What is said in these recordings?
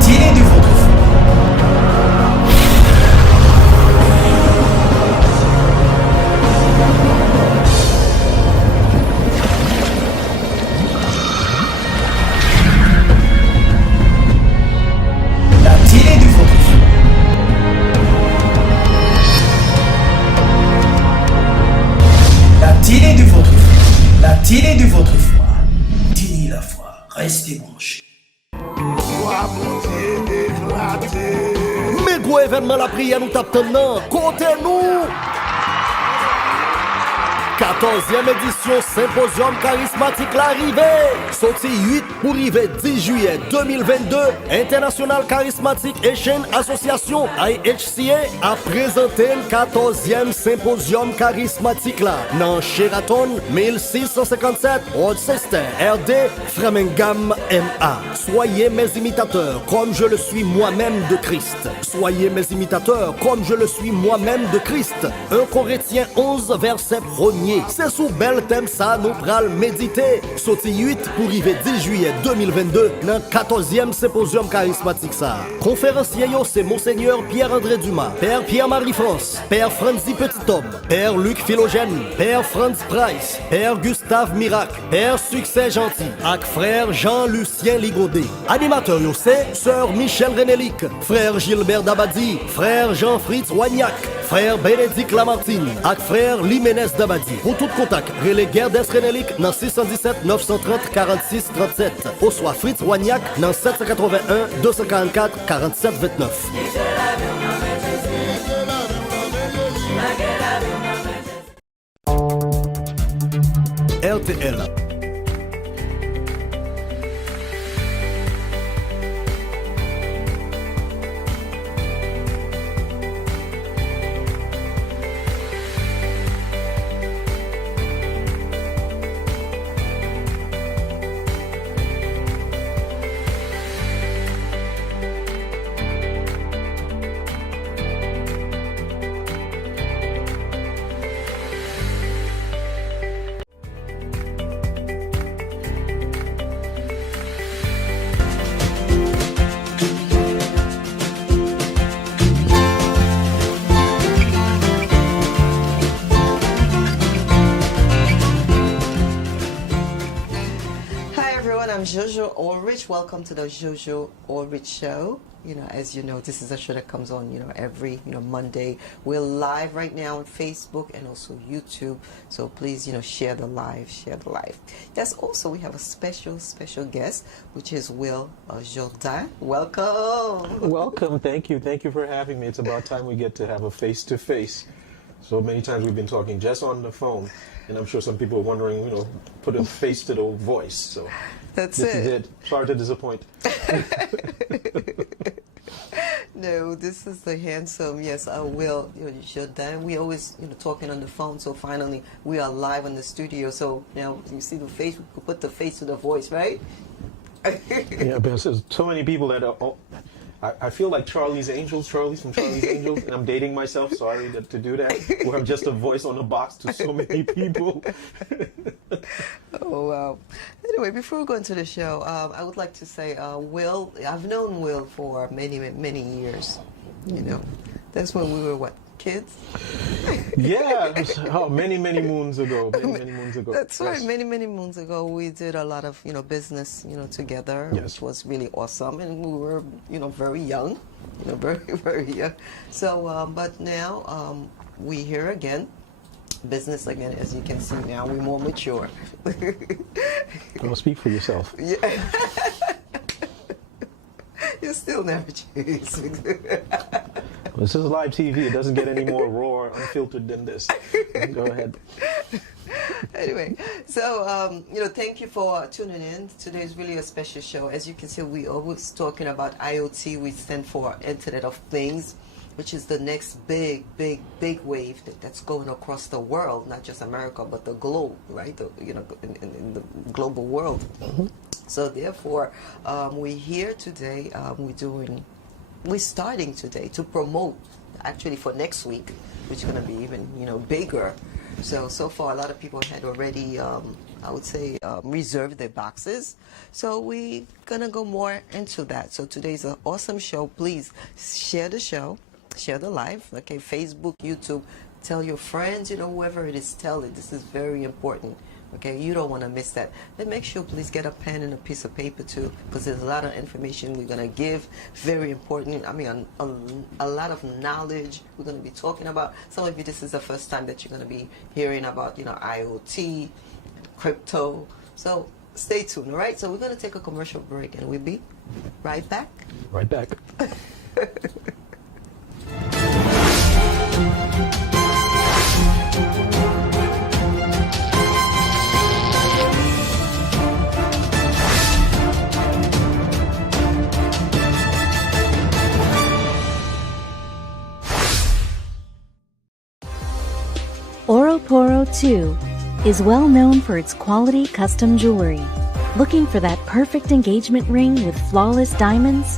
télé de votre foi. La télé de votre foi. La télé de votre foi. La télé de votre foi. Télé la foi. Restez branchés. Mais gros événement la prière nous tape maintenant. Comptez-nous 14e édition Symposium Charismatique l'arrivée. Sorti 8 pour arriver 10 juillet 2022. International Charismatique et Chaîne Association IHCA a présenté le 14e Symposium Charismatique là. Dans Sheraton 1657 Rochester RD Framingham MA. Soyez mes imitateurs comme je le suis moi-même de Christ. Soyez mes imitateurs comme je le suis moi-même de Christ. 1 Corinthiens 11 verset 1er. C'est sous bel thème ça nous pral méditer. Sorti 8 pour arriver 10 juillet 2022 dans 14e Symposium Charismatique ça. Conférencier yo c'est Monseigneur Pierre-André Dumas, Père Pierre-Marie France, Père Franzi Petit-Homme, Père Luc Philogène, Père Franz Price, Père Gustave Miracle, Père Succès Gentil, avec Frère Jean-Lucien Ligodet. Animateur yo c'est Sœur Michel Renélic, Frère Gilbert Dabadi, Frère Jean-Fritz Wagnac, Frère Bénédicte Lamartine, avec Frère Liménès Dabadi. Pour tout contact, relais Gerdes Renélic dans 617 930 46 37. Ou soit Fritz Wagnac dans 781 244 47 29. RTL. I'm Jojo Allrich. Welcome to the Jojo Allrich Show. You know, as you know, this is a show that comes on, every, Monday. We're live right now on Facebook and also YouTube. So please, share the live, Yes, also we have a special guest, which is Will Jourdain. Welcome. Welcome. Thank you. Thank you for having me. It's about time we get to have a face-to-face. So many times we've been talking just on the phone. And I'm sure some people are wondering, put a face to the voice. So this is it. Sorry to disappoint. No, this is the handsome, yes, Will Jourdain. We always, talking on the phone. So finally, we are live in the studio. So now you see the face. We could put the face to the voice, right? Yeah, because there's so many people that are. I feel like Charlie's from Charlie's Angels, and I'm dating myself, sorry to do that, where I'm just a voice on a box to so many people. Oh, wow. Anyway, before we go into the show, I would like to say, Will, I've known Will for many, many years, That's when we were, kids? Yeah, many moons ago. Many moons ago. That's right. Many moons ago, we did a lot of business together, which was really awesome, and we were very young, very young. So, but now we here again, business again. As you can see now, we're more mature. Well, speak for yourself. Yeah. You're still never changing. This is live TV. It doesn't get any more raw, unfiltered than this. Go ahead. Anyway, so, thank you for tuning in. Today is really a special show. As you can see, we always talking about IoT. We stand for Internet of Things, which is the next big wave that's going across the world, not just America, but the globe, right? In the global world. Mm-hmm. So therefore, we're here today. We're starting today to promote, actually for next week, which is going to be even bigger. So far a lot of people had already I would say, reserve their boxes. So we're going to go more into that. So today's an awesome show. Please share the show, share the live, okay, Facebook, YouTube. Tell your friends, whoever it is, tell it. This is very important. Okay, you don't want to miss that. And make sure, please get a pen and a piece of paper too, because there's a lot of information we're going to give. Very important. I mean, a lot of knowledge we're going to be talking about. Some of you, this is the first time that you're going to be hearing about, IoT, crypto. So stay tuned, all right? So we're going to take a commercial break, and we'll be right back. Right back. Oroporo 2 is well known for its quality custom jewelry. Looking for that perfect engagement ring with flawless diamonds?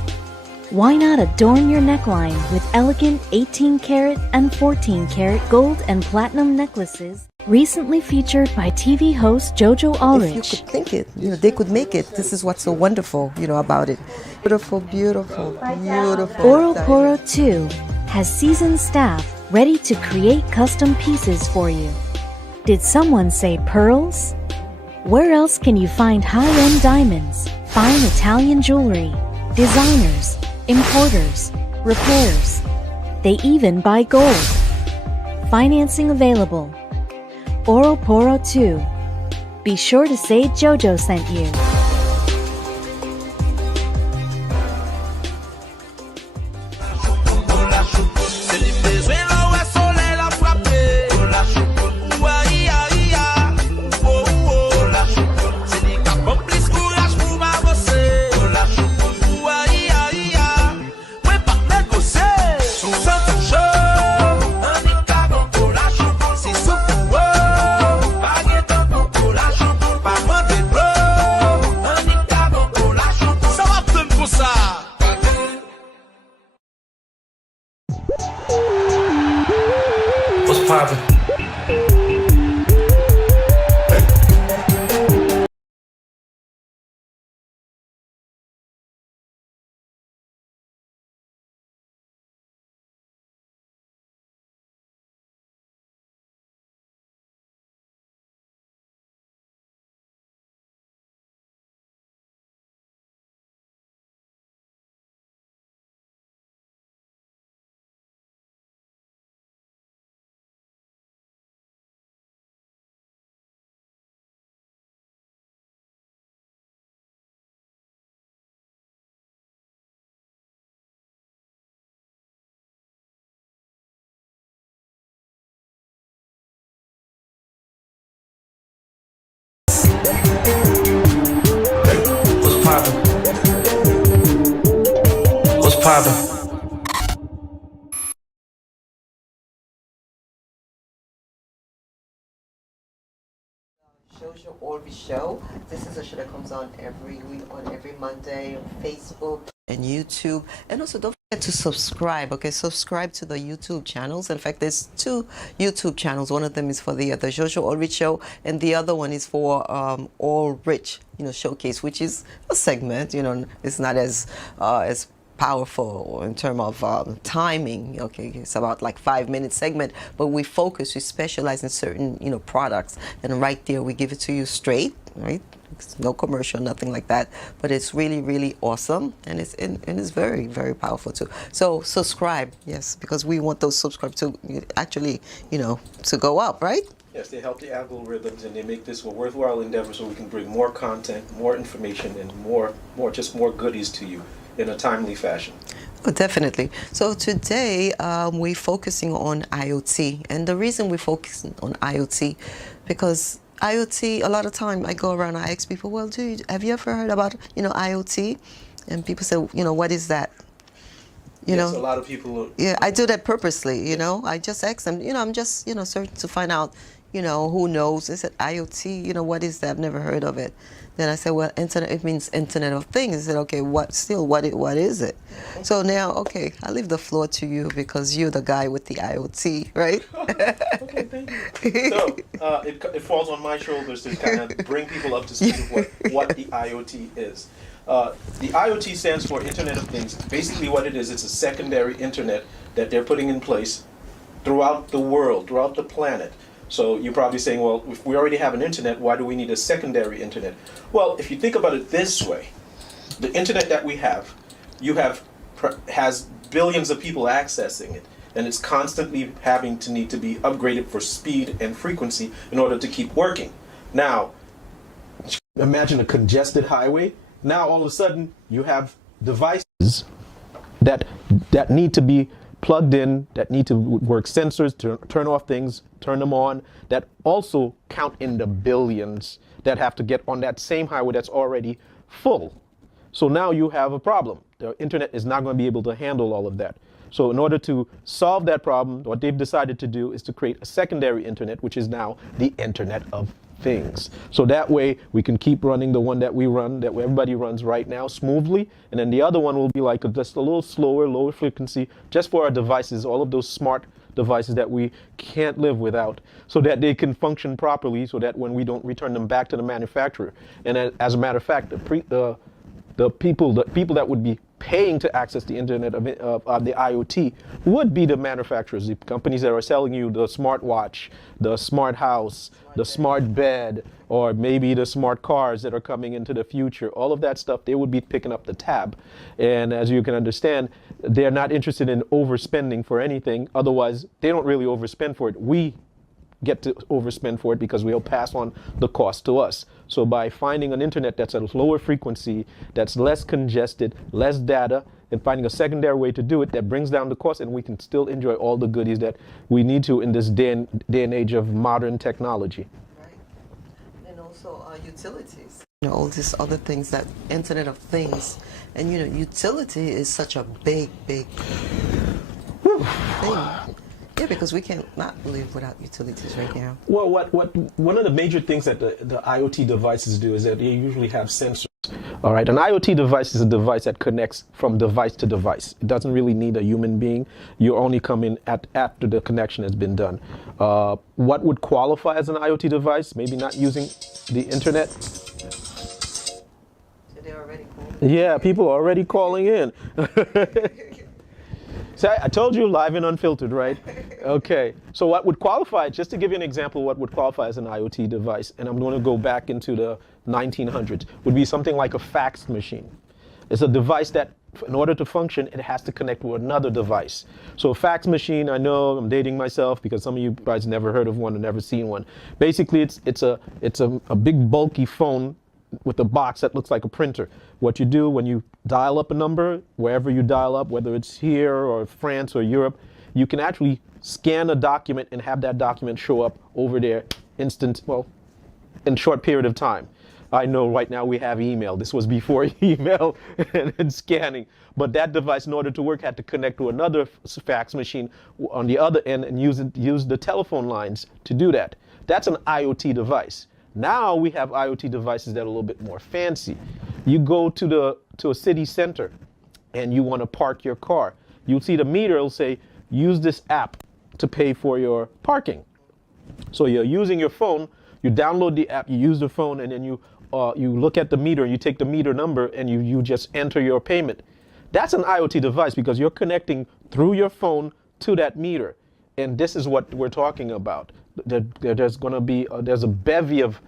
Why not adorn your neckline with elegant 18-karat and 14-karat gold and platinum necklaces? Recently featured by TV host Jojo Allrich. If you could think it, they could make it. This is what's so wonderful, about it. Beautiful, beautiful, beautiful. Oroporo 2 has seasoned staff ready to create custom pieces for you. Did someone say pearls? Where else can you find high-end diamonds, fine Italian jewelry, designers, importers, repairs? They even buy gold. Financing available. Oroporo 2. Be sure to say Jojo sent you. What's poppin'? Jojo Allrich Show. This is a show that comes on every week, on every Monday on Facebook and YouTube. And also don't forget to subscribe, okay? Subscribe to the YouTube channels. In fact, there's 2 YouTube channels. One of them is for the Jojo Allrich Show, and the other one is for Allrich, Showcase, which is a segment, it's not as powerful in terms of timing. Okay, it's about like 5-minute segment, but we specialize in certain products, and right there we give it to you straight, right? It's no commercial, nothing like that, but it's really, really awesome, and it's very, very powerful too. So subscribe, yes, because we want those subscribers to actually to go up, right? Yes, they help the algorithms, and they make this a worthwhile endeavor, so we can bring more content, more information, and more goodies to you in a timely fashion. Oh, definitely. So today we're focusing on IoT, and the reason we're focusing on IoT, because IoT, a lot of time I go around, I ask people, well, have you ever heard about IoT? And people say, what is that? Yes, a lot of people. Yeah, I do that purposely. I just ask them. I'm just searching to find out, who knows? They said, IoT, what is that? I've never heard of it. Then I said, well, internet, it means Internet of Things. I said, okay, what is it? So now, okay, I leave the floor to you because you're the guy with the IoT, right? Okay, thank you. So it falls on my shoulders to kind of bring people up to speed of what the IoT is. The IoT stands for Internet of Things. Basically what it is, it's a secondary internet that they're putting in place throughout the world, throughout the planet. So you're probably saying, well, if we already have an internet, why do we need a secondary internet? Well, if you think about it this way, the internet that we have, has billions of people accessing it, and it's constantly having to need to be upgraded for speed and frequency in order to keep working. Now, imagine a congested highway. Now all of a sudden you have devices that need to be plugged in, that need to work sensors to turn off things, turn them on, that also count in the billions that have to get on that same highway that's already full. So now you have a problem. The internet is not going to be able to handle all of that. So in order to solve that problem, what they've decided to do is to create a secondary internet, which is now the Internet of Things. So that way we can keep running the one that we run, that everybody runs right now smoothly, and then the other one will be like just a little slower, lower frequency, just for our devices, all of those smart devices that we can't live without, so that they can function properly, so that when we don't return them back to the manufacturer. And as a matter of fact, the people that would be paying to access the internet of the IoT would be the manufacturers, the companies that are selling you the smartwatch, the smart house, the smart bed, or maybe the smart cars that are coming into the future. All of that stuff, they would be picking up the tab. And as you can understand, they're not interested in overspending for anything. Otherwise, they don't really overspend for it. We get to overspend for it because we'll pass on the cost to us. So by finding an internet that's at a lower frequency, that's less congested, less data, and finding a secondary way to do it that brings down the cost, and we can still enjoy all the goodies that we need to in this day and age of modern technology. Right. And also utilities. All these other things, that Internet of Things. And utility is such a big thing. Yeah, because we cannot live without utilities right now. Well, one of the major things that the IoT devices do is that they usually have sensors. All right, an IoT device is a device that connects from device to device. It doesn't really need a human being. You only come in after the connection has been done. What would qualify as an IoT device? Maybe not using the internet. So they're already calling. Yeah, people are already calling in. So I told you, live and unfiltered, right? Okay. So what would qualify, just to give you an example of what would qualify as an IoT device, and I'm going to go back into the 1900s, would be something like a fax machine. It's a device that, in order to function, it has to connect with another device. So a fax machine, I know I'm dating myself because some of you guys never heard of one or never seen one. Basically, it's a big bulky phone with a box that looks like a printer. What you do when you dial up a number, wherever you dial up, whether it's here or France or Europe, you can actually scan a document and have that document show up over there in a short period of time. I know right now we have email. This was before email and scanning. But that device, in order to work, had to connect to another fax machine on the other end and use the telephone lines to do that. That's an IoT device. Now we have IoT devices that are a little bit more fancy. You go to a city center and you want to park your car. You'll see the meter will say, use this app to pay for your parking. So you're using your phone, you download the app, you use the phone, and then you look at the meter, you take the meter number, and you just enter your payment. That's an IoT device because you're connecting through your phone to that meter. And this is what we're talking about. There's going to be there's a bevy of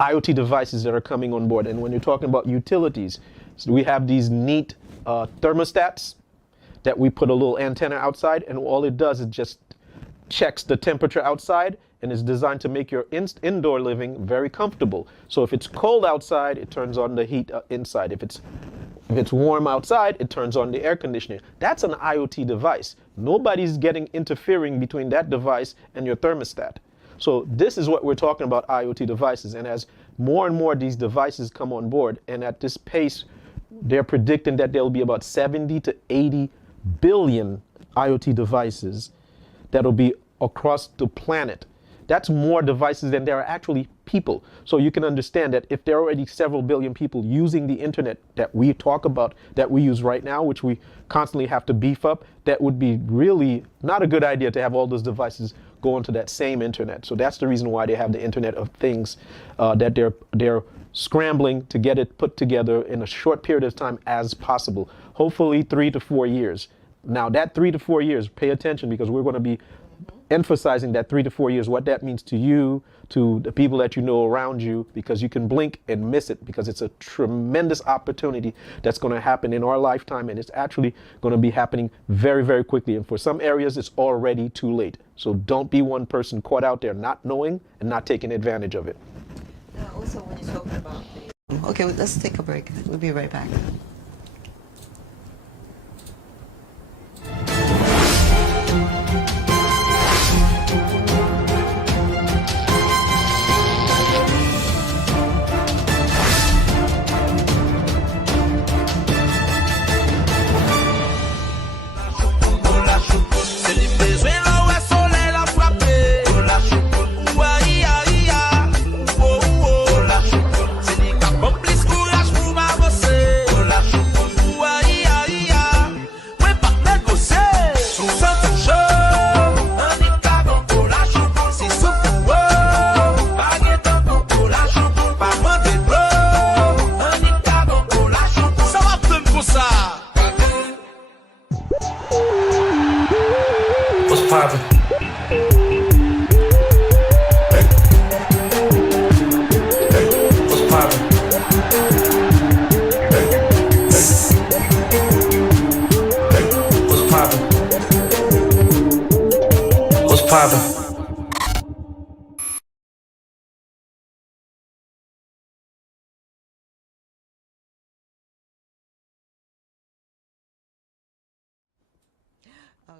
IoT devices that are coming on board. And when you're talking about utilities, so we have these neat thermostats that we put a little antenna outside, and all it does is just checks the temperature outside and is designed to make your indoor living very comfortable. So if it's cold outside, it turns on the heat inside. If it's warm outside, it turns on the air conditioning. That's an IoT device. Nobody's interfering between that device and your thermostat. So this is what we're talking about, IoT devices. And as more and more of these devices come on board, and at this pace, they're predicting that there'll be about 70 to 80 billion IoT devices that'll be across the planet that's more devices than there are actually people. So you can understand that if there are already several billion people using the internet that we talk about, that we use right now, which we constantly have to beef up, that would be really not a good idea to have all those devices go onto that same internet. So that's the reason why they have the Internet of Things, that they're scrambling to get it put together in a short period of time as possible. Hopefully 3 to 4 years. Now that 3 to 4 years, pay attention, because we're going to be emphasizing that 3 to 4 years, what that means to you, to the people that you know around you, because you can blink and miss it, because it's a tremendous opportunity that's going to happen in our lifetime, and it's actually going to be happening very, very quickly. And for some areas, it's already too late. So don't be one person caught out there not knowing and not taking advantage of it. Also, when you're talking about okay, let's take a break. We'll be right back.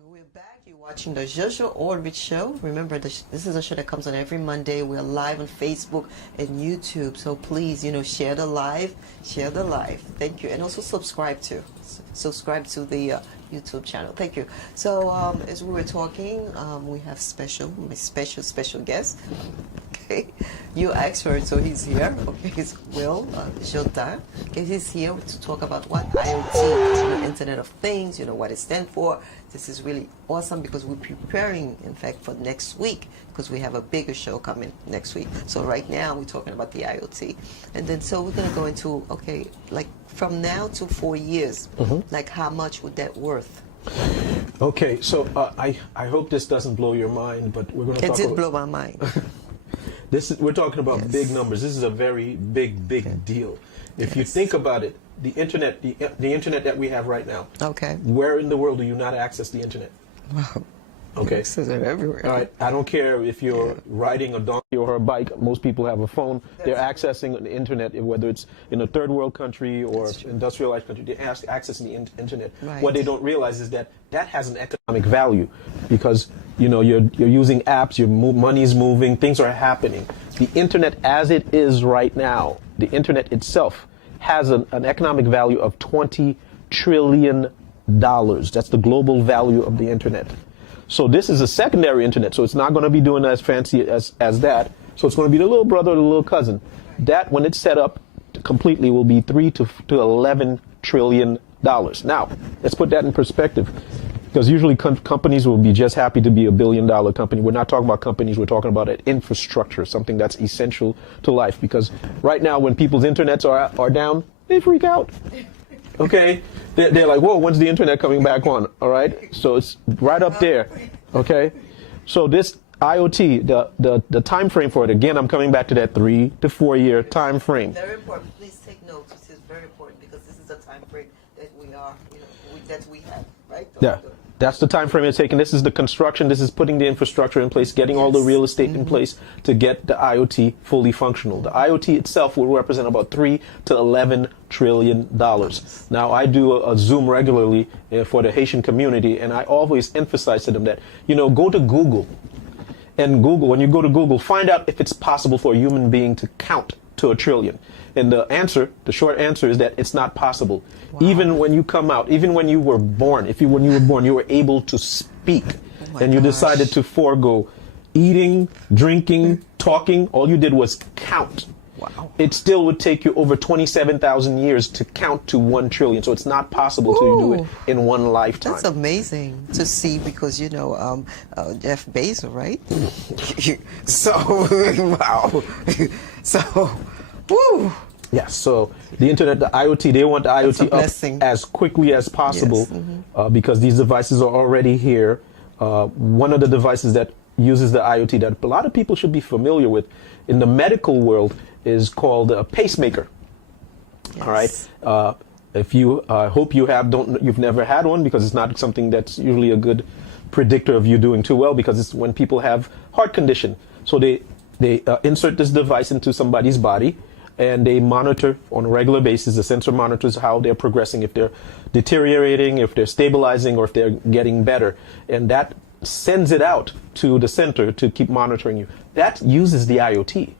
We're back. You're watching the Jojo Allrich Show. Remember, this is a show that comes on every Monday. We're live on Facebook and YouTube. So please, share the live. Thank you. And also subscribe to the YouTube channel. Thank you. So as we were talking, we have my special guest. Okay, you expert, so he's here. Okay, it's Will Jotin. Okay, he's here to talk about what IoT, Internet of Things, what it stands for. This is really awesome because we're preparing, in fact, for next week, because we have a bigger show coming next week. So right now we're talking about the IoT, and then so we're gonna go into like from now to 4 years, like how much would that worth? Okay, so I hope this doesn't blow your mind, but we're going to talk about... It did blow my mind. We're talking about big numbers. This is a very big deal. If you think about it, the internet that we have right now. Okay. Where in the world do you not access the internet? Wow. Okay. Access it everywhere. All right. I don't care if you're riding a donkey or a bike. Most people have a phone. They're accessing the internet, whether it's in a third world country or industrialized country. They're accessing the internet. Right. What they don't realize is that has an economic value, because you're using apps. Your money's moving. Things are happening. The internet, as it is right now, the internet itself has an economic value of $20 trillion. That's the global value of the internet. So this is a secondary internet, so it's not going to be doing as fancy as that. So it's going to be the little brother or the little cousin. That, when it's set up completely, will be $3 to $11 trillion. Now, let's put that in perspective, because usually companies will be just happy to be a $1 billion company. We're not talking about companies, we're talking about an infrastructure, something that's essential to life. Because right now, when people's internets are down, they freak out. Okay, they're like, whoa, when's the internet coming back on? All right, so it's right up there. Okay, so this IoT, the time frame for it, again, I'm coming back to that 3 to 4 year time frame. Very important. Please take notes. This is very important because this is the time frame that we are, that we have, right? Yeah. That's the time frame it's taking. This is the construction. This is putting the infrastructure in place, getting all the real estate in place to get the IoT fully functional. The IoT itself will represent about $3 to $11 trillion. Now, I do a Zoom regularly for the Haitian community, and I always emphasize to them that, go to Google. And when you go to Google, find out if it's possible for a human being to count to 1 trillion. And the short answer is that it's not possible. Wow. Even when you come out, even when you were born, you were able to speak, and you decided to forego eating, drinking, talking, all you did was count. Wow. It still would take you over 27,000 years to count to 1 trillion. So it's not possible to do it in one lifetime. That's amazing to see because, you know, Jeff Bezos, right? So, wow. So, woo. Yeah, so the internet, the IoT, they want the IoT blessing. up as quickly as possible Yes. because these devices are already here. One of the devices that uses the IoT that a lot of people should be familiar with in the medical world is called a pacemaker. Yes. All right. If you hope you've never had one because it's not something that's usually a good predictor of you doing too well because it's when people have heart condition. So they insert this device into somebody's body and they monitor on a regular basis. The sensor monitors how they're progressing, if they're deteriorating, if they're stabilizing, or if they're getting better. And that sends it out to the center to keep monitoring you. That uses the IoT.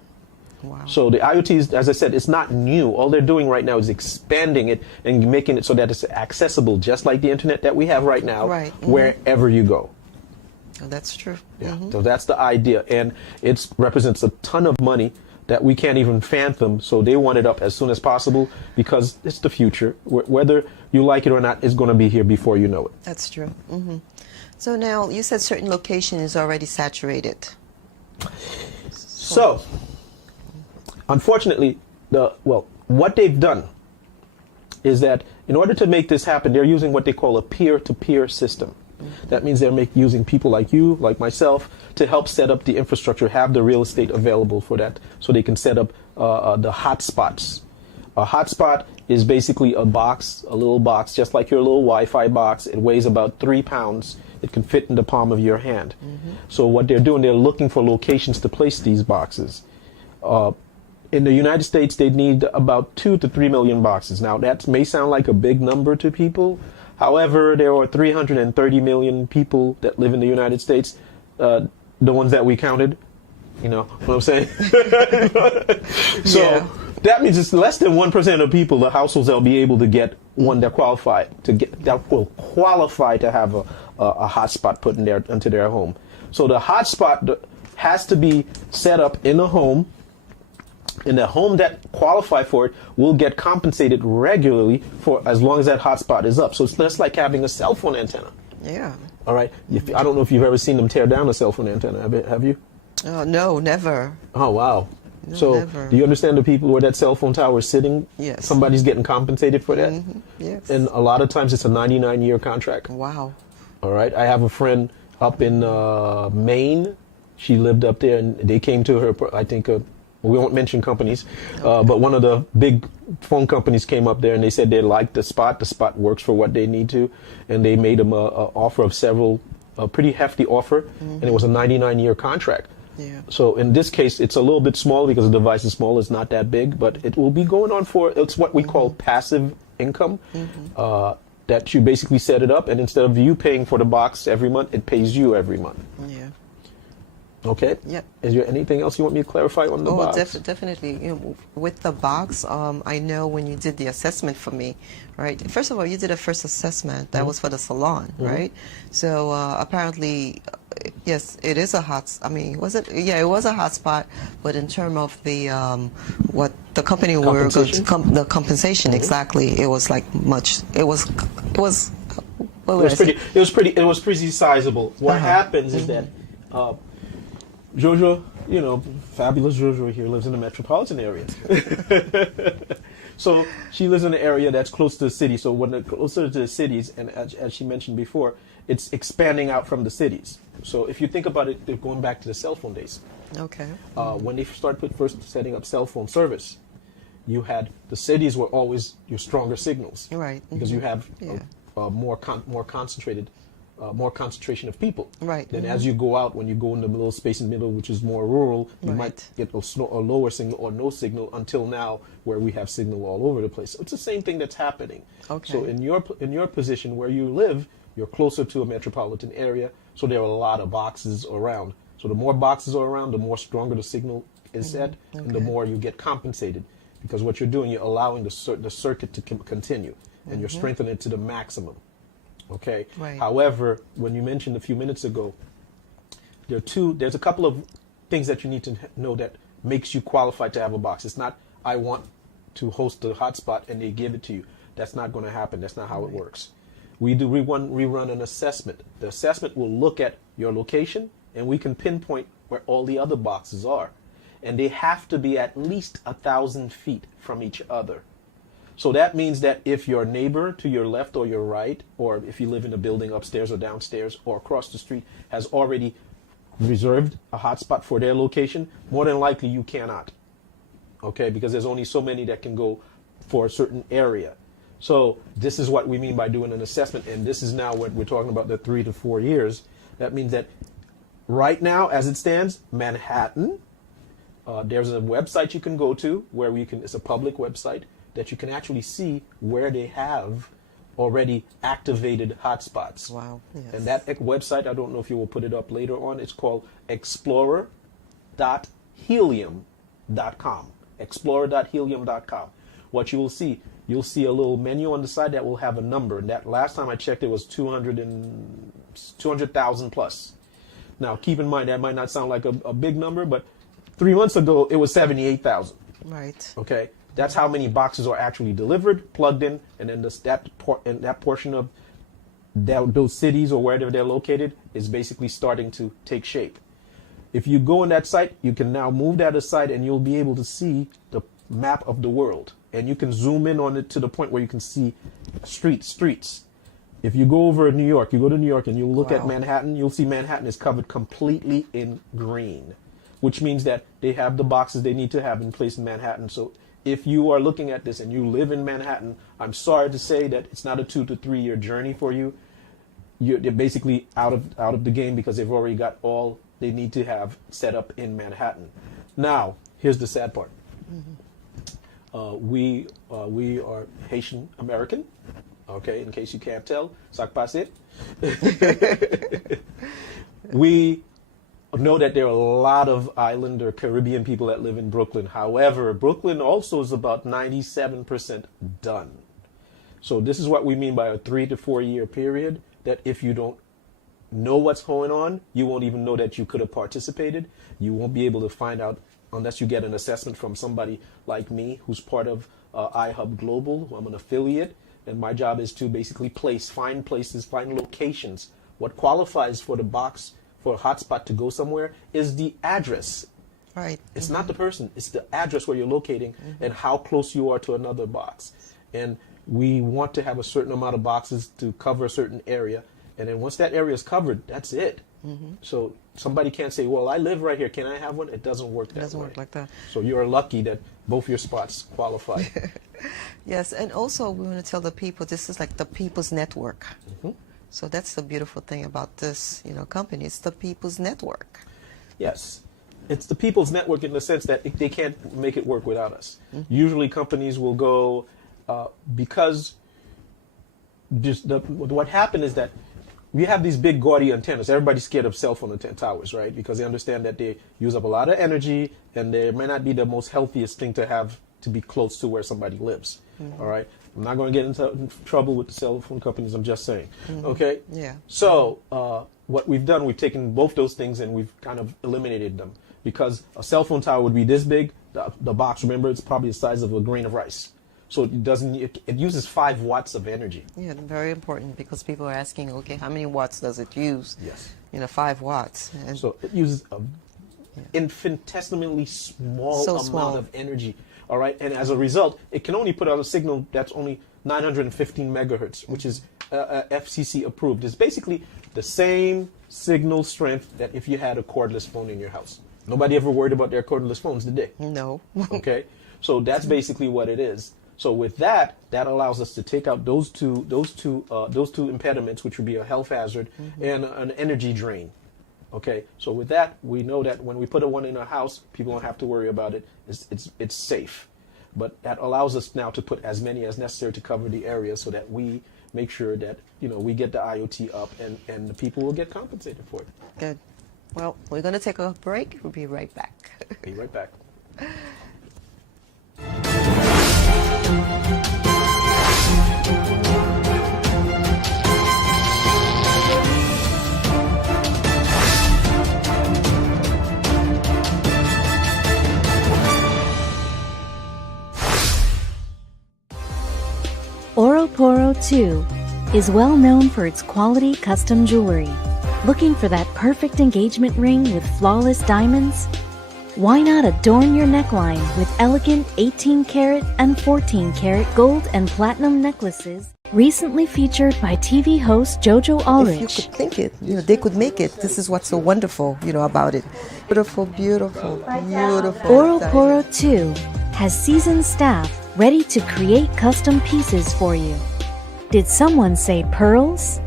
Wow. So the IoT is, as I said, it's not new. All they're doing right now is expanding it and making it so that it's accessible, just like the internet that we have right now, Right. wherever you go. Oh, that's true. Yeah. So that's the idea. And it represents a ton of money that we can't even fathom. So they want it up as soon as possible because it's the future. Whether you like it or not, it's going to be here before you know it. That's true. So now you said certain location is already saturated. So, unfortunately, what they've done is that in order to make this happen, they're using what they call a peer-to-peer system. That means they're using people like you, like myself, to help set up the infrastructure, have the real estate available for that, so they can set up the hotspots. A hotspot is basically a box, a little box, just like your little Wi-Fi box. It weighs about 3 pounds. It can fit in the palm of your hand. So what they're doing, they're looking for locations to place these boxes. In the United States, they need about 2 to 3 million boxes. Now, that may sound like a big number to people. However, there are 330 million people that live in the United States, the ones that we counted. You know what I'm saying? So that means it's less than 1% of people, the households that will be able to get one that will qualify to have a hotspot put into their home. So the hotspot has to be set up in a home. And the home that qualify for it will get compensated regularly for as long as that hotspot is up. So it's less like having a cell phone antenna. Yeah. All right. I don't know if you've ever seen them tear down a cell phone antenna. Have you? No, never. Oh, wow. No, so never. do you understand the people where that cell phone tower is sitting? Yes. Somebody's getting compensated for that? Yes. And a lot of times it's a 99-year contract. Wow. All right. I have a friend up in Maine. She lived up there, and they came to her, I think, we won't mention companies, but one of the big phone companies came up there and they said they liked the spot. The spot works for what they need to, and they made them a offer of a pretty hefty offer, and it was a 99-year contract. Yeah. So in this case, it's a little bit small because the device is small. It's not that big, but it will be going on it's what we call passive income. That you basically set it up, and instead of you paying for the box every month, it pays you every month. Yeah. Okay. Yep. Is there anything else you want me to clarify on the box? Definitely. You know, with the box, I know when you did the assessment for me, right? First of all, you did a first assessment that was for the salon, right? So apparently, yes, it is a was it? Yeah, it was a hotspot. But in terms of the what the company were going to the compensation exactly, it was like much. It was. It was pretty sizable. What happens is that. Jojo, fabulous Jojo here lives in the metropolitan area. So she lives in an area that's close to the city. So when they're closer to the cities, and as she mentioned before, it's expanding out from the cities. So if you think about it, they're going back to the cell phone days. Okay. When they started first setting up cell phone service, you had the cities were always your stronger signals, Right. Because you have more concentrated. More concentration of people. Right. Then as you go out, when you go in the little space in the middle, which is more rural, you might get a lower signal or no signal until now, where we have signal all over the place. So it's the same thing that's happening. Okay. So in your position where you live, you're closer to a metropolitan area, so there are a lot of boxes around. So the more boxes are around, the more stronger the signal is set, and the more you get compensated. Because what you're doing, you're allowing the circuit to continue, and you're strengthening it to the maximum. Okay. Right. However, when you mentioned a few minutes ago There's a couple of things that you need to know that makes you qualified to have a box. It's not, I want to host a hotspot and they give it to you. That's not going to happen. That's not how it works. We run an assessment. The assessment will look at your location, and we can pinpoint where all the other boxes are. And they have to be at least 1,000 feet from each other. So that means that if your neighbor to your left or your right, or if you live in a building upstairs or downstairs or across the street, has already reserved a hotspot for their location, more than likely you cannot. Okay, because there's only so many that can go for a certain area. So this is what we mean by doing an assessment, and this is now what we're talking about, the 3 to 4 years. That means that right now, as it stands, Manhattan, there's a website you can go to where it's a public website that you can actually see where they have already activated hotspots. Wow. Yes. And that website, I don't know if you will put it up later on, it's called explorer.helium.com. Explorer.helium.com. What you will see, you'll see a little menu on the side that will have a number. And that last time I checked, it was 200,000 plus. Now, keep in mind, that might not sound like a big number, but 3 months ago, it was 78,000. Right. Okay? That's how many boxes are actually delivered, plugged in, and then that portion of those cities or wherever they're located is basically starting to take shape. If you go on that site, you can now move that aside and you'll be able to see the map of the world. And you can zoom in on it to the point where you can see streets. If you go over New York, you go to New York and you look at Manhattan, you'll see Manhattan is covered completely in green, which means that they have the boxes they need to have in place in Manhattan. So if you are looking at this and you live in Manhattan, I'm sorry to say that it's not a 2 to 3 year journey for you. They're basically out of the game because they've already got all they need to have set up in Manhattan. Now, here's the sad part. We are Haitian American. Okay, in case you can't tell, sac passe. We know that there are a lot of island or Caribbean people that live in Brooklyn. However, Brooklyn also is about 97% done. So this is what we mean by a 3 to 4 year period, that if you don't know what's going on, you won't even know that you could have participated. You won't be able to find out unless you get an assessment from somebody like me who's part of iHub Global. I'm an affiliate, and my job is to basically find places, find locations. What qualifies for the box for a hotspot to go somewhere is the address. Right. It's not the person, it's the address where you're locating and how close you are to another box. And we want to have a certain amount of boxes to cover a certain area. And then once that area is covered, that's it. So somebody can't say, well, I live right here, can I have one? It doesn't work that way. It doesn't work like that. So you're lucky that both your spots qualify. Yes, and also we want to tell the people this is like the people's network. So that's the beautiful thing about this, company. It's the people's network. Yes. It's the people's network in the sense that they can't make it work without us. Usually companies will go because what happened is that we have these big gaudy antennas. Everybody's scared of cell phone towers, right? Because they understand that they use up a lot of energy and they may not be the most healthiest thing to have to be close to where somebody lives. All right? I'm not going to get into trouble with the cell phone companies. I'm just saying. Okay? Yeah. So what we've done, we've taken both those things and we've kind of eliminated them. Because a cell phone tower would be this big. The box, remember, it's probably the size of a grain of rice. So it uses 5 watts of energy. Yeah, very important because people are asking, okay, how many watts does it use? Yes. 5 watts. And so it uses an infinitesimally small amount of energy. All right, and as a result, it can only put out a signal that's only 915 megahertz, which is FCC approved. It's basically the same signal strength that if you had a cordless phone in your house. Nobody ever worried about their cordless phones, did they? No. Okay, so that's basically what it is. So with that allows us to take out those two impediments, which would be a health hazard and an energy drain. Okay, so with that, we know that when we put one in our house, people don't have to worry about it. It's safe. But that allows us now to put as many as necessary to cover the area so that we make sure that, we get the IoT up and the people will get compensated for it. Good. Well, we're going to take a break. We'll be right back. Be right back. Poro 2 is well known for its quality custom jewelry. Looking for that perfect engagement ring with flawless diamonds? Why not adorn your neckline with elegant 18-karat and 14-karat gold and platinum necklaces? Recently featured by TV host Jojo Allrich. If you could think it, they could make it. This is what's so wonderful, about it. Beautiful, beautiful, beautiful. Oro Poro 2 has seasoned staff ready to create custom pieces for you. Did someone say pearls?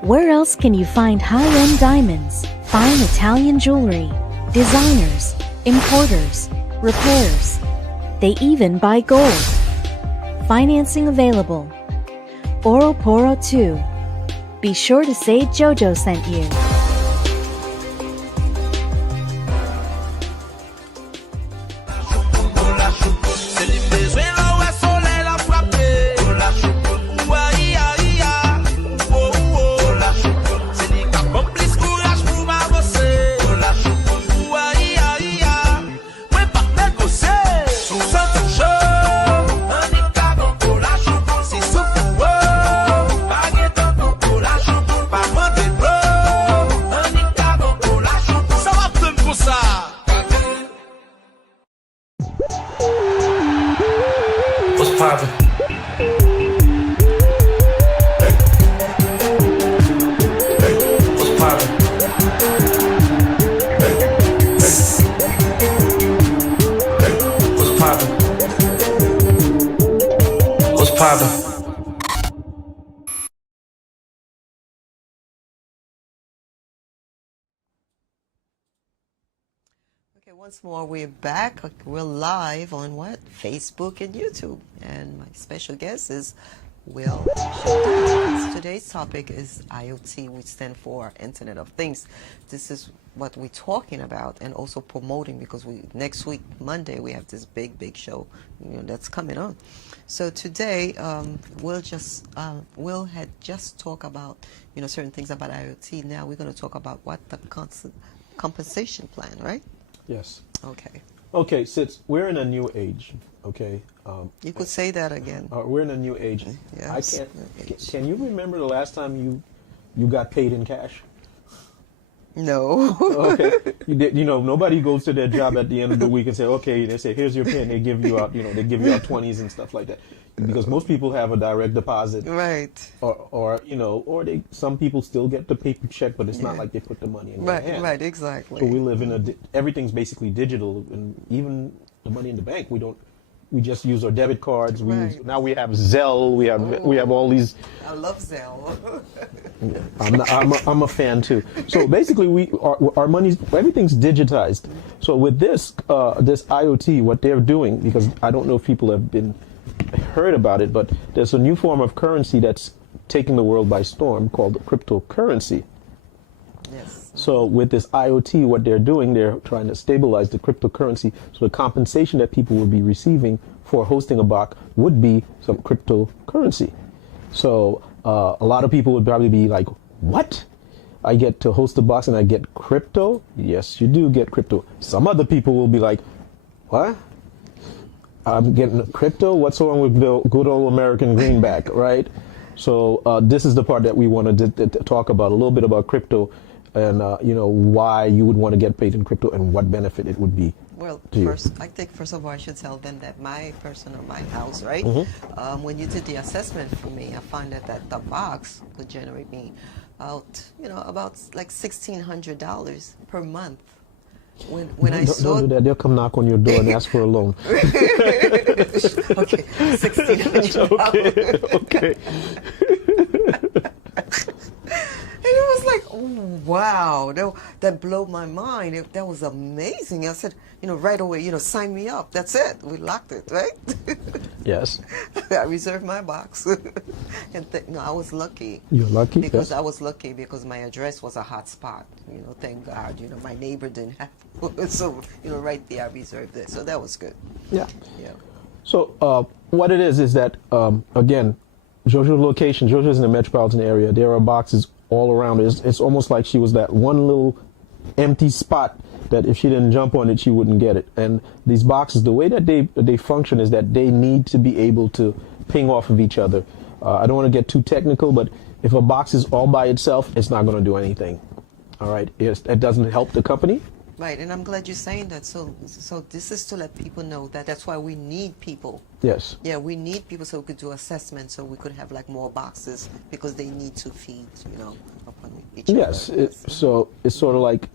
Where else can you find high-end diamonds, fine Italian jewelry, designers, importers, repairs? They even buy gold. Financing available. Oro Poro 2. Be sure to say Jojo sent you. What's poppin'? What's poppin'? What's poppin'? What's poppin'? Okay, once more, we're back. We're live on what? Facebook and YouTube. And my special guest is Will. Today's topic is IoT, which stands for Internet of Things. This is what we're talking about and also promoting, because next week, Monday, we have this big show that's coming on. So today, Will had just talked about certain things about IoT. Now we're going to talk about what the compensation plan, right? Yes. Okay. Okay, since we're in a new age, okay. You could say that again. We're in a new age. Yes. Can you remember the last time you got paid in cash? No. Okay. You did. Nobody goes to their job at the end of the week and say, okay, they say, here's your pin. They give you out, they give you out 20s and stuff like that. Because most people have a direct deposit. Right. Or some people still get the paper check, but it's not like they put the money in their hand. Right, exactly. So we live in everything's basically digital, and even the money in the bank, we just use our debit cards. Now we have Zelle. We have all these. I love Zelle. I'm a fan too. So basically, our money's everything's digitized. So with this IoT, what they're doing, because I don't know if people have heard about it, but there's a new form of currency that's taking the world by storm called cryptocurrency. Yes. So with this IoT, what they're doing, they're trying to stabilize the cryptocurrency. So the compensation that people would be receiving for hosting a box would be some cryptocurrency. So a lot of people would probably be like, what? I get to host a box and I get crypto? Yes, you do get crypto. Some other people will be like, what? I'm getting crypto? What's wrong with the good old American greenback, right? So this is the part that we want to talk about, a little bit about crypto and, why you would want to get paid in crypto and what benefit it would be. Well, I think first of all, I should tell them that my house, right? Mm-hmm. When you did the assessment for me, I found that the box could generate me about like $1,600 per month. When I saw don't do that, they'll come knock on your door and ask for a loan. Okay, $1,600. Okay. And it was like, oh, wow, that blew my mind. That was amazing. I said, right away, sign me up. That's it. We locked it, right? Yes. I reserved my box. And I was lucky. You're lucky? Because yes. I was lucky because my address was a hot spot. Thank God. My neighbor didn't have one. So, right there, I reserved it. So that was good. Yeah. Yeah. So what it is that, again, Jojo's in the metropolitan area. There are boxes all around. It's almost like she was that one little empty spot that if she didn't jump on it, she wouldn't get it. And these boxes, the way that they function is that they need to be able to ping off of each other. I don't want to get too technical, but if a box is all by itself, it's not going to do anything. All right, it doesn't help the company. Right, and I'm glad you're saying that. So this is to let people know that that's why we need people. Yes. Yeah, we need people so we could do assessments, so we could have like more boxes because they need to feed, upon each other. Yes. So it's sort of like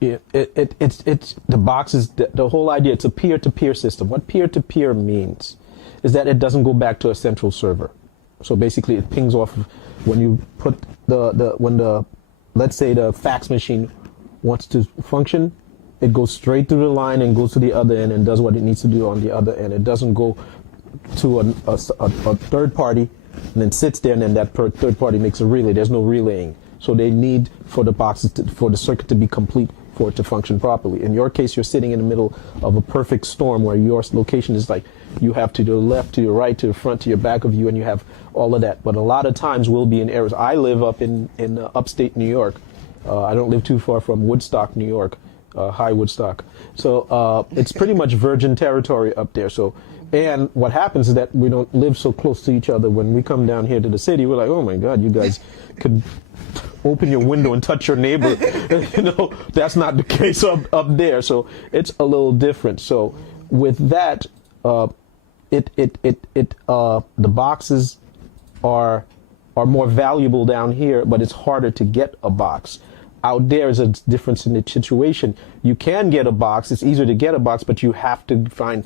it's the boxes. The whole idea. It's a peer-to-peer system. What peer-to-peer means is that it doesn't go back to a central server. So basically, it pings off of when you put let's say the fax machine wants to function, it goes straight through the line and goes to the other end and does what it needs to do on the other end. It doesn't go to a third party and then sits there and then that third party makes a relay. There's no relaying. So they need for the boxes for the circuit to be complete for it to function properly. In your case, you're sitting in the middle of a perfect storm where your location is like you have to the left, to your right, to the front, to your back of you, and you have all of that. But a lot of times we'll be in areas. I live up in upstate New York. I don't live too far from Woodstock, New York, high Woodstock. So it's pretty much virgin territory up there. So, and what happens is that we don't live so close to each other. When we come down here to the city, we're like, oh my God, you guys could open your window and touch your neighbor. That's not the case up there. So it's a little different. So with that, the boxes are more valuable down here, but it's harder to get a box. Out there is a difference in the situation. You can get a box. It's easier to get a box, but you have to find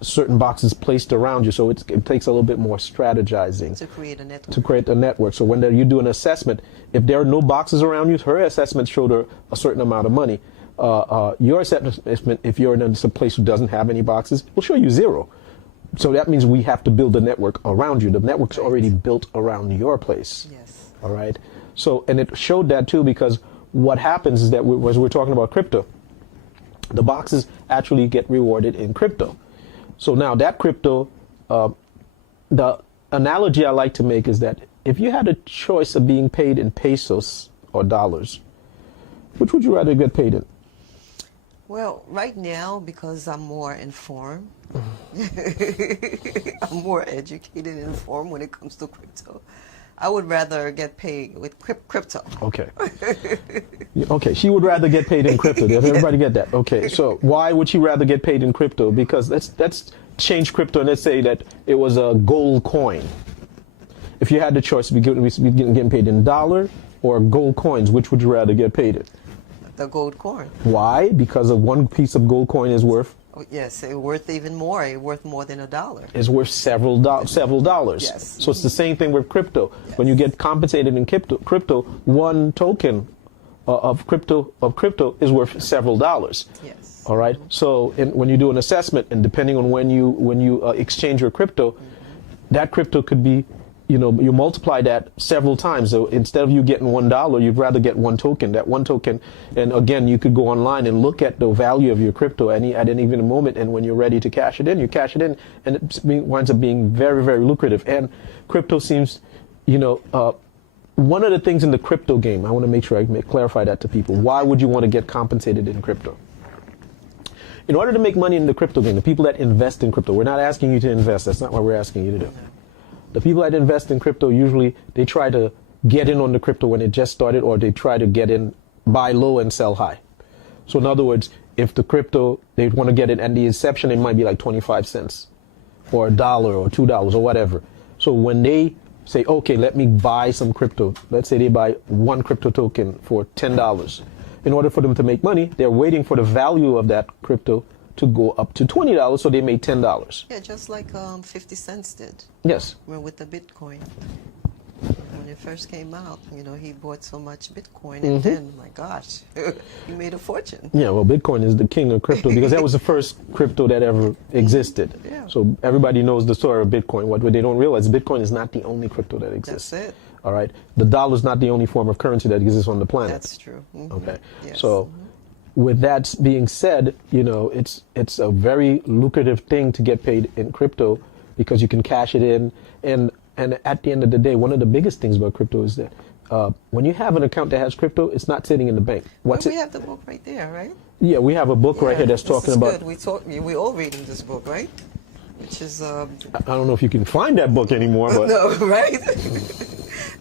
certain boxes placed around you. So it takes a little bit more strategizing to create a network. So when you do an assessment, if there are no boxes around you, her assessment showed her a certain amount of money. Your assessment, if you're in a place who doesn't have any boxes, will show you zero. So that means we have to build a network around you. The network's already built around your place. Yes. All right. So, and it showed that too, because what happens is that as we're talking about crypto, the boxes actually get rewarded in crypto. So now that crypto, the analogy I like to make is that if you had a choice of being paid in pesos or dollars, which would you rather get paid in? Well, right now, because I'm more informed, I'm more educated and informed when it comes to crypto, I would rather get paid with crypto. Okay. Okay, she would rather get paid in crypto. Does everybody get that? Okay, so why would she rather get paid in crypto? Because let's change crypto and let's say that it was a gold coin. If you had the choice to be getting paid in dollar or gold coins, which would you rather get paid in? The gold coin. Why? Because of one piece of gold coin is worth? Oh, yes, it's worth even more. It's worth more than $1. It's worth several dollars. Yes. So it's the same thing with crypto. Yes. When you get compensated in crypto, one token of crypto is worth several dollars. Yes. All right. So when you do an assessment, and depending on when you exchange your crypto, that crypto could be, you multiply that several times. So instead of you getting $1, you'd rather get one token. That one token, and again, you could go online and look at the value of your crypto at any given moment. And when you're ready to cash it in, you cash it in, and it winds up being very, very lucrative. And crypto seems, one of the things in the crypto game, I want to make sure I clarify that to people. Why would you want to get compensated in crypto? In order to make money in the crypto game, the people that invest in crypto, we're not asking you to invest. That's not what we're asking you to do. The people that invest in crypto, usually they try to get in on the crypto when it just started, or they try to get in, buy low and sell high. So in other words, if the crypto, they want to get it at the inception, it might be like 25 cents or $1 or $2 or whatever. So when they say, okay, let me buy some crypto, let's say they buy one crypto token for $10. In order for them to make money, they're waiting for the value of that crypto to go up to $20, so they made $10. Yeah, just like 50 cents did. Yes. With the Bitcoin. When it first came out, he bought so much Bitcoin, and then, my gosh, he made a fortune. Yeah, well, Bitcoin is the king of crypto because that was the first crypto that ever existed. Yeah. So everybody knows the story of Bitcoin. What they don't realize, Bitcoin is not the only crypto that exists. That's it. All right. The dollar is not the only form of currency that exists on the planet. That's true. Mm-hmm. Okay. Yes. So with that being said, it's a very lucrative thing to get paid in crypto because you can cash it in. And at the end of the day, one of the biggest things about crypto is that when you have an account that has crypto, it's not sitting in the bank. We have the book right there, right? Yeah, we have a book right here that's talking about. Good. We all reading this book, right? which is I don't know if you can find that book anymore, but no, right?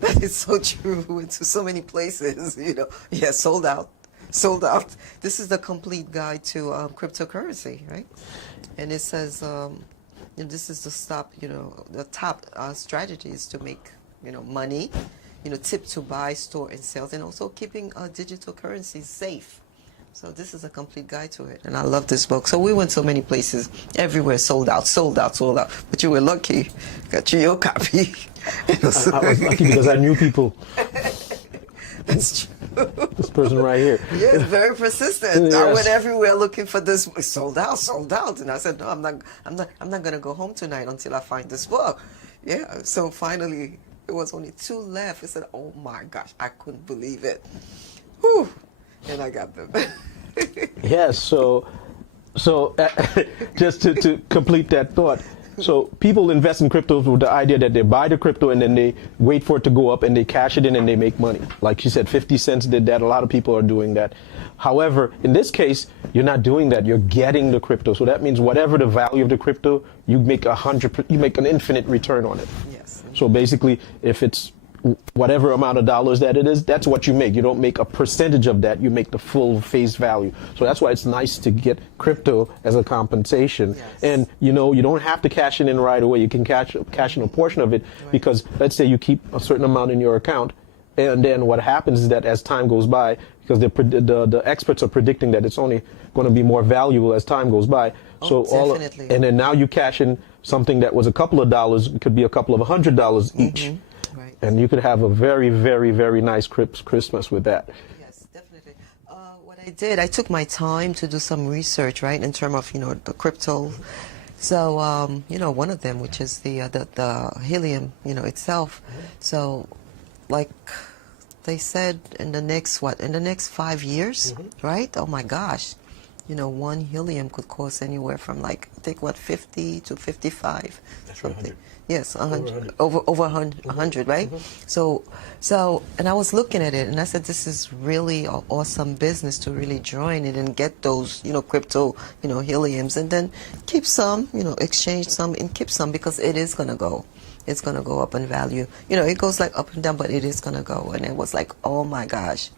That is so true. We went to so many places, you know. Yeah, sold out. Sold out. This is the complete guide to cryptocurrency, right? And it says, and this is the top strategies to make, money, tip to buy, store, and sales, and also keeping digital currencies safe. So this is a complete guide to it, and I love this book. So we went so many places, everywhere, sold out, sold out, sold out. But you were lucky, got you your copy. I was lucky because I knew people. That's true. This person right here. Yes, very persistent. Yes. I went everywhere looking for this. Sold out, sold out. And I said, no, I'm not gonna go home tonight until I find this book. Yeah. So finally, it was only 2 left. I said, oh my gosh, I couldn't believe it. Whew. And I got them. Yes. So just to complete that thought. So people invest in cryptos with the idea that they buy the crypto and then they wait for it to go up and they cash it in and they make money. Like she said, 50 cents did that. A lot of people are doing that. However, in this case, you're not doing that. You're getting the crypto. So that means whatever the value of the crypto, you make an infinite return on it. Yes. So basically, if it's whatever amount of dollars that it is, that's what you make. You don't make a percentage of that. You make the full face value. So that's why it's nice to get crypto as a compensation. Yes. And you don't have to cash it in right away. You can cash in a portion of it, right. Because let's say you keep a certain amount in your account, and then what happens is that as time goes by, because the experts are predicting that it's only going to be more valuable as time goes by. Oh, So definitely. and then now you cash in something that was a couple of dollars, it could be a couple of $100 each. Right. And you could have a very, very, very nice Christmas with that. Yes, definitely. What I did, I took my time to do some research, right, in terms of, the crypto. So, one of them, which is the helium, itself. So, like they said, in the next 5 years, right? Oh my gosh. 1 helium could cost anywhere from 50 to 55. That's something. 100. Yes, 100, over 100, right? So, and I was looking at it, and I said, this is really an awesome business to really join it and get those, crypto, heliums, and then keep some, exchange some and keep some, because it is going to go. It's going to go up in value. It goes up and down, but it is going to go. And it was like, oh my gosh.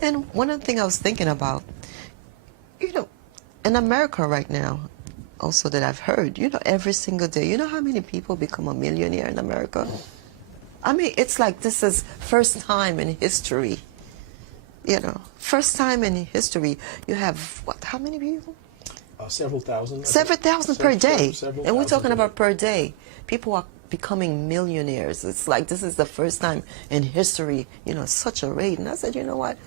And one of the things I was thinking about, in America right now, also that I've heard, every single day, how many people become a millionaire in America? I mean, it's like this is first time in history. First time in history. You have, how many people? Several thousand. Several thousand per day. And we're talking about per per day. People are becoming millionaires. It's like this is the first time in history, such a rate. And I said, you know what?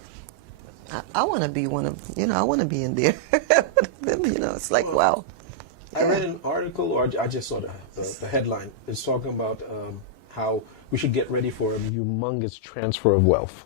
I want to be one of, I want to be in there. It's like, wow. I read an article, or I just saw the headline. It's talking about how we should get ready for a humongous transfer of wealth.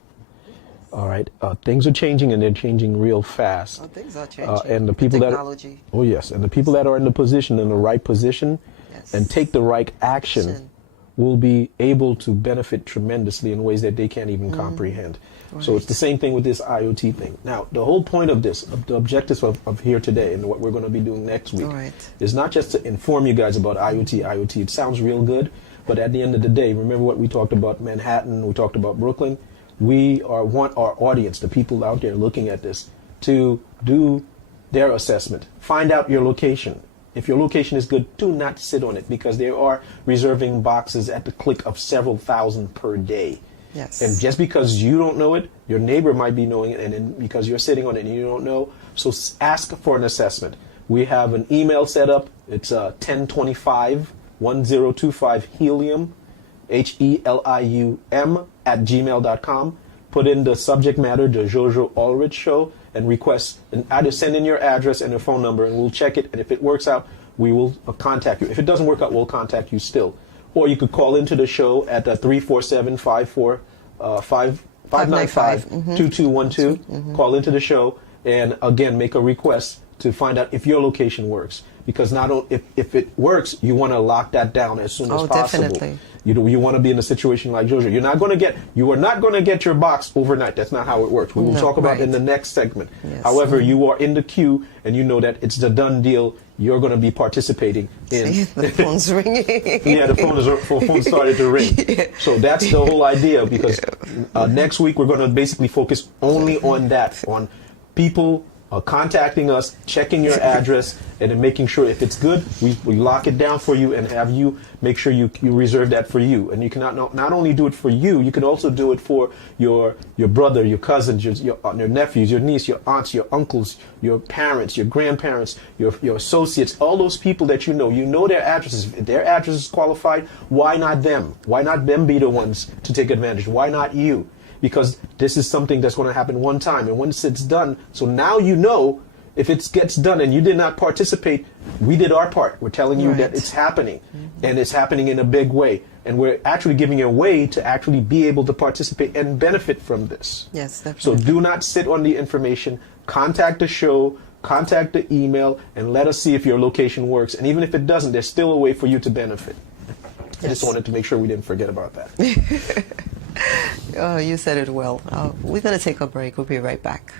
All right, things are changing, and they're changing real fast. Oh, things are changing. And the people Technology. that, oh yes, and the people that are in the right position, Yes. and take the right action, will be able to benefit tremendously in ways that they can't even comprehend. So it's the same thing with this IoT thing. Now, the whole point of this, the objectives of here today and what we're going to be doing next week, is not just to inform you guys about IoT. It sounds real good, but at the end of the day, remember what we talked about Manhattan, we talked about Brooklyn. We want our audience, the people out there looking at this, to do their assessment. Find out your location. If your location is good, do not sit on it, because they are reserving boxes at the click of several thousand per day. Yes. And just because you don't know it, your neighbor might be knowing it, and then because you're sitting on it and you don't know, so ask for an assessment. We have an email set up. It's 1025-1025-helium, HELIUM @gmail.com. Put in the subject matter, the Jojo Allrich Show, and request, and either send in your address and your phone number, and we'll check it. And if it works out, we will contact you. If it doesn't work out, we'll contact you still. Or you could call into the show at 347-595-2212. Call into the show and again make a request to find out if your location works. because if it works, you want to lock that down as soon as possible. Definitely. You want to be in a situation like Jojo. You are not going to get your box overnight. That's not how it works. We will talk about it in the next segment. Yes. However, you are in the queue and you know that it's the done deal. You're going to be participating in. See, the phone's ringing. Yeah, the phone started to ring. Yeah. So that's the whole idea, because next week we're going to basically focus only on that, on people contacting us, checking your address, and then making sure if it's good, we lock it down for you and have you make sure you reserve that for you. And you can not only do it for you, you can also do it for your brother, your cousins, your nephews, your niece, your aunts, your uncles, your parents, your grandparents, your associates, all those people that you know their addresses. If their address is qualified, why not them? Why not them be the ones to take advantage? Why not you? Because this is something that's going to happen one time, and once it's done, so now you know if it gets done and you did not participate, we did our part. We're telling you that it's happening, and it's happening in a big way, and we're actually giving you a way to actually be able to participate and benefit from this. Yes, definitely. So do not sit on the information. Contact the show, contact the email, and let us see if your location works. And even if it doesn't, there's still a way for you to benefit. I just wanted to make sure we didn't forget about that. Oh, you said it well. We're going to take a break. We'll be right back.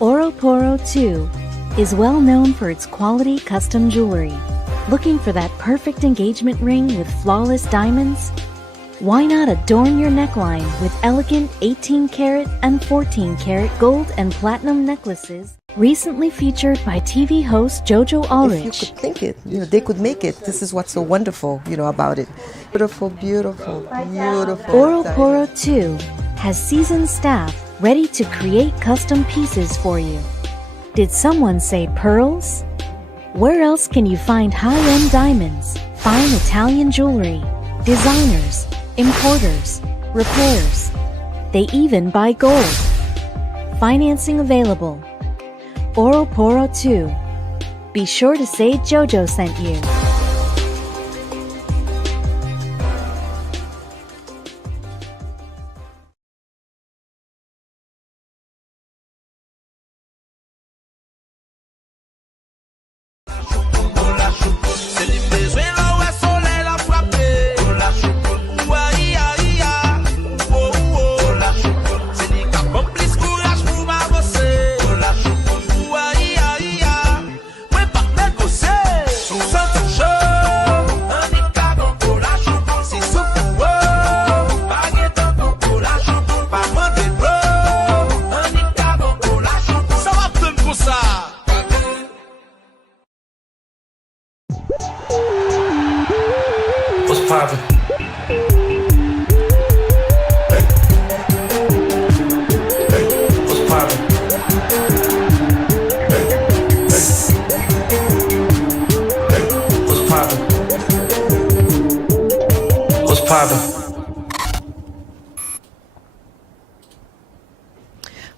Oroporo 2 is well known for its quality custom jewelry. Looking for that perfect engagement ring with flawless diamonds? Why not adorn your neckline with elegant 18-karat and 14-karat gold and platinum necklaces? Recently featured by TV host Jojo Allrich. If you could think it, they could make it. This is what's so wonderful, about it. Beautiful, beautiful, beautiful. Oroporo 2 has seasoned staff ready to create custom pieces for you. Did someone say pearls? Where else can you find high-end diamonds, fine Italian jewelry, designers, importers, repairs? They even buy gold. Financing available. Oroporo 2. Be sure to say Jojo sent you.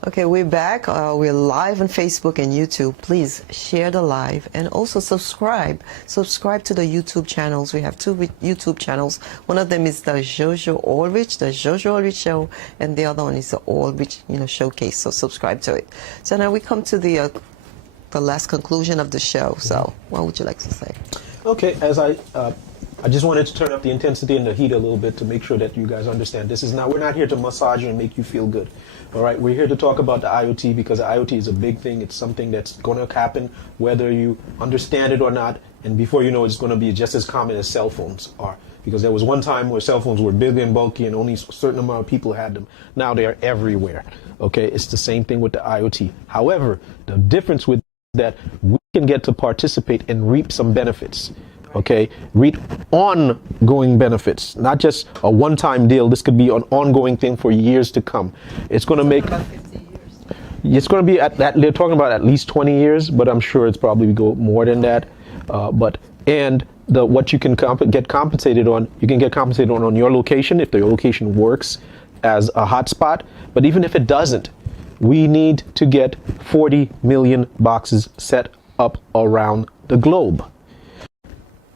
Okay, we're back. We're live on Facebook and YouTube. Please share the live and also subscribe. Subscribe to the YouTube channels. We have two YouTube channels. One of them is the Jojo Allrich Show, and the other one is the Allrich, Showcase. So subscribe to it. So now we come to the last conclusion of the show. So what would you like to say? Okay, I just wanted to turn up the intensity and the heat a little bit to make sure that you guys understand. We're not here to massage you and make you feel good. All right, we're here to talk about the IoT because the IoT is a big thing. It's something that's going to happen whether you understand it or not. And before you know it, it's going to be just as common as cell phones are. Because there was one time where cell phones were big and bulky and only a certain amount of people had them. Now they are everywhere. Okay, it's the same thing with the IoT. However, the difference with that we can get to participate and reap some benefits. Okay, reap ongoing benefits, not just a one-time deal. This could be an ongoing thing for years to come. It's going to make. About 50 years. It's going to be at that. They're talking about at least 20 years, but I'm sure it's probably go more than that. What you can get compensated on, you can get compensated on your location if your location works as a hotspot. But even if it doesn't, We need to get 40 million boxes set up around the globe.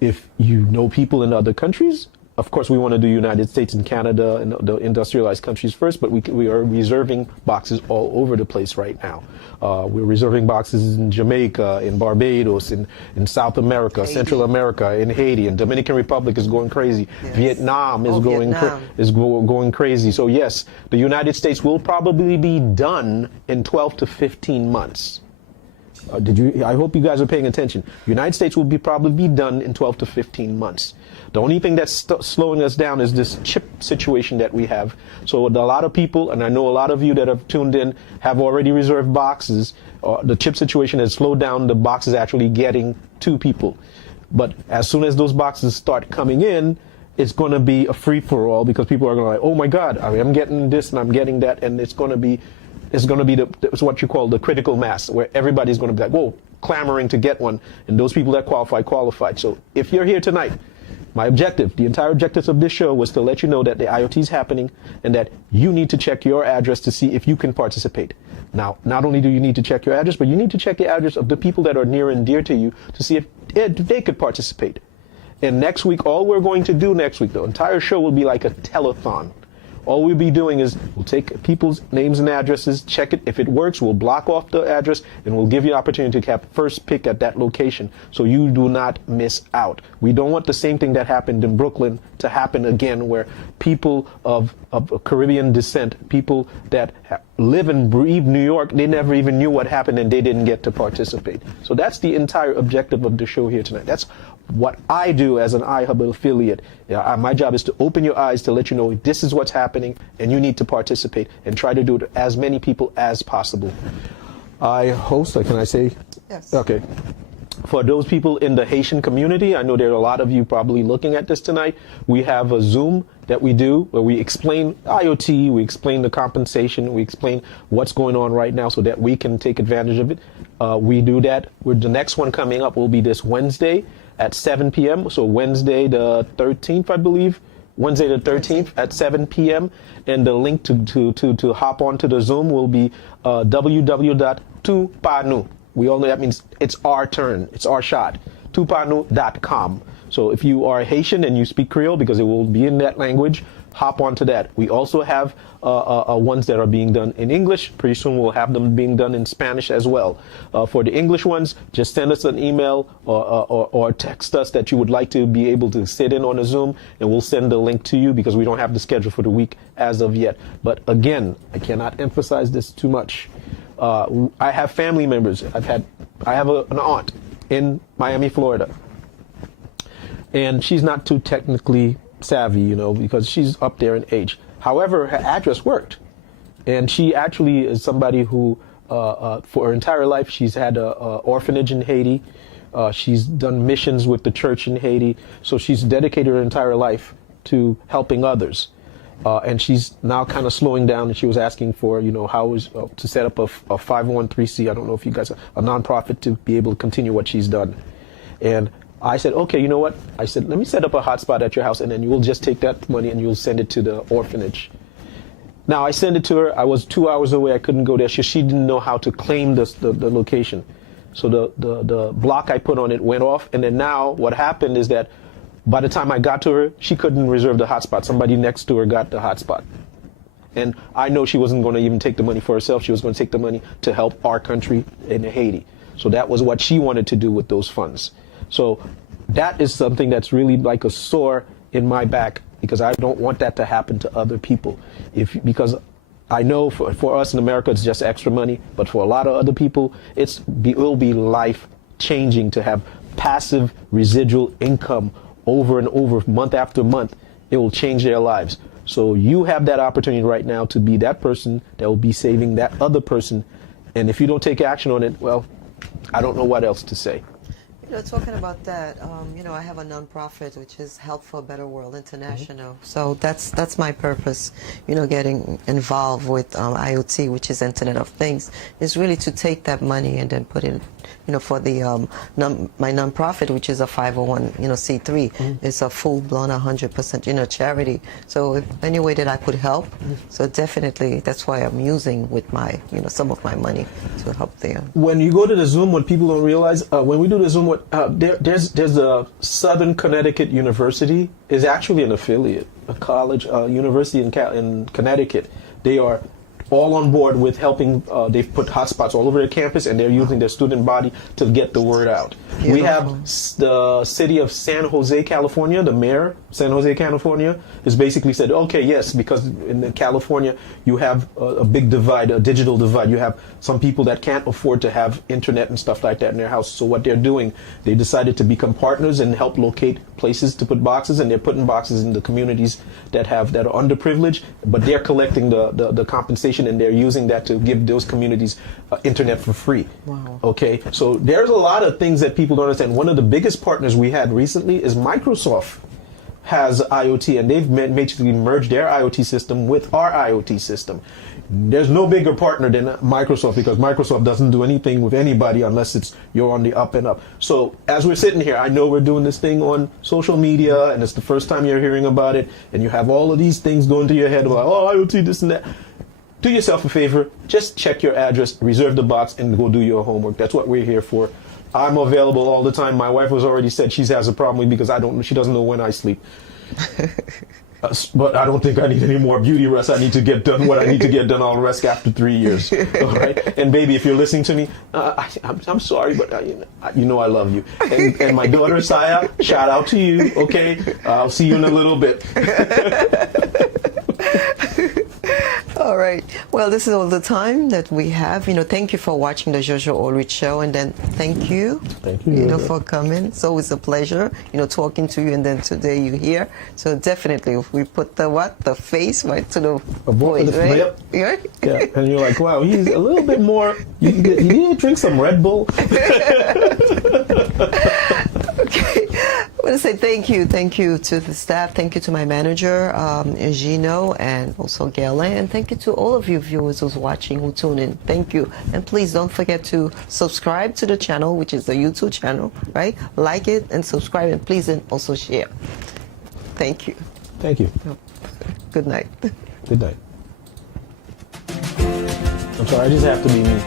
If you know people in other countries, of course, we want to do United States and Canada and the industrialized countries first, but we are reserving boxes all over the place right now. We're reserving boxes in Jamaica, in Barbados, in South America, Haiti. Central America, in Haiti, and Dominican Republic is going crazy. Yes. Vietnam is going crazy. So yes, the United States will probably be done in 12 to 15 months. I hope you guys are paying attention. United States will probably be done in 12 to 15 months. The only thing that's slowing us down is this chip situation that we have. So a lot of people, and I know a lot of you that have tuned in, have already reserved boxes. The chip situation has slowed down the boxes actually getting to people. But as soon as those boxes start coming in, it's going to be a free-for-all because people are going to like, oh my God, I'm getting this and I'm getting that, and it's going to be it's what you call the critical mass, where everybody's going to be like, whoa, clamoring to get one, and those people that qualified. So if you're here tonight, my objective, the entire objective of this show was to let you know that the IoT is happening and that you need to check your address to see if you can participate. Now, not only do you need to check your address, but you need to check the address of the people that are near and dear to you to see if they could participate. And next week, all we're going to do next week, the entire show will be like a telethon. All we'll be doing is we'll take people's names and addresses, check it. If it works, we'll block off the address and we'll give you an opportunity to have first pick at that location so you do not miss out. We don't want the same thing that happened in Brooklyn to happen again, where people of Caribbean descent, people that live and breathe New York, they never even knew what happened and they didn't get to participate. So that's the entire objective of the show here tonight. That's what I do as an iHub affiliate. My job is to open your eyes to let you know this is what's happening and you need to participate and try to do it to as many people as possible. I host, can I say? Yes. Okay. For those people in the Haitian community, I know there are a lot of you probably looking at this tonight. We have a Zoom that we do where we explain IoT, we explain the compensation, we explain what's going on right now so that we can take advantage of it. We do that. The next one coming up will be this Wednesday at 7 p.m. So Wednesday the 13th, I believe. Wednesday the 13th at 7 p.m. And the link to hop onto the Zoom will be www.tupanu. We all know that means it's our turn. It's our shot. Tupanu.com. So if you are Haitian and you speak Creole, because it will be in that language, hop onto that. We also have ones that are being done in English. Pretty soon we'll have them being done in Spanish as well. For the English ones, just send us an email or text us that you would like to be able to sit in on a Zoom, and we'll send the link to you because we don't have the schedule for the week as of yet. But again, I cannot emphasize this too much. I have family members. I have an aunt in Miami, Florida, and she's not too technically savvy, because she's up there in age. However, her address worked, and she actually is somebody who, for her entire life, she's had a orphanage in Haiti. She's done missions with the church in Haiti, so she's dedicated her entire life to helping others. And she's now kind of slowing down, and she was asking for, how is to set up a 501(c)(3). I don't know if you guys are a nonprofit to be able to continue what she's done. And I said, okay, you know what? I said, let me set up a hotspot at your house, and then you will just take that money and you'll send it to the orphanage. Now, I sent it to her. I was 2 hours away. I couldn't go there. She didn't know how to claim the location. So the block I put on it went off. And then now what happened is that by the time I got to her, she couldn't reserve the hotspot. Somebody next to her got the hotspot. And I know she wasn't going to even take the money for herself. She was going to take the money to help our country in Haiti. So that was what she wanted to do with those funds. So that is something that's really like a sore in my back, because I don't want that to happen to other people. Because I know for us in America, it's just extra money. But for a lot of other people, it will be life-changing to have passive residual income over and over, month after month. It will change their lives. So you have that opportunity right now to be that person that will be saving that other person. And if you don't take action on it, well, I don't know what else to say. Talking about that, I have a nonprofit which is Help for a Better World International. So that's my purpose, getting involved with IoT, which is Internet of Things, is really to take that money and then put it, for the my nonprofit, which is a 501, C3. It's a full-blown 100%, charity. So if any way that I could help, so definitely that's why I'm using with my, some of my money to help them. When you go to the Zoom, what people don't realize, when we do the Zoom, there's a Southern Connecticut University is actually an affiliate, a college, university in Connecticut. They are all on board with helping. They've put hotspots all over their campus, and they're using their student body to get the word out. Beautiful. We have the city of San Jose, California. The mayor, San Jose, California, has basically said, okay, yes, because in California you have a big divide, a digital divide. You have some people that can't afford to have internet and stuff like that in their house. So what they're doing, they decided to become partners and help locate places to put boxes, and they're putting boxes in the communities that are underprivileged, but they're collecting the compensation, and they're using that to give those communities internet for free. Wow. Okay, so there's a lot of things that people don't understand. One of the biggest partners we had recently is Microsoft has IoT, and they've basically merged their IoT system with our IoT system. There's no bigger partner than Microsoft, because Microsoft doesn't do anything with anybody unless you're on the up and up. So as we're sitting here, I know we're doing this thing on social media, and it's the first time you're hearing about it, and you have all of these things going through your head about, oh, IoT, this and that. Do yourself a favor, just check your address, reserve the box, and go do your homework. That's what we're here for. I'm available all the time. My wife has already said she has a problem with me because she doesn't know when I sleep. But I don't think I need any more beauty rest. I need to get done what I need to get done. I'll rest after 3 years. All right? And baby, if you're listening to me, I'm sorry, but I love you. And my daughter, Saya, shout out to you. Okay? I'll see you in a little bit. All right. Well, this is all the time that we have. Thank you for watching the Jojo Allrich Show, and then thank you, for coming. It's always a pleasure, talking to you, and then today you're here. So definitely, if we put the face right to the voice, right? Yeah. And you're like, wow, he's a little bit more. You need to drink some Red Bull. Okay. I want to say thank you to the staff, thank you to my manager, Gino, and also Gail, and thank you to all of you viewers who's watching, who tune in. Thank you. And please don't forget to subscribe to the channel, which is the YouTube channel, right? Like it and subscribe, and please and also share. Thank you. Thank you. Good night. Good night. I'm sorry, I just have to be me.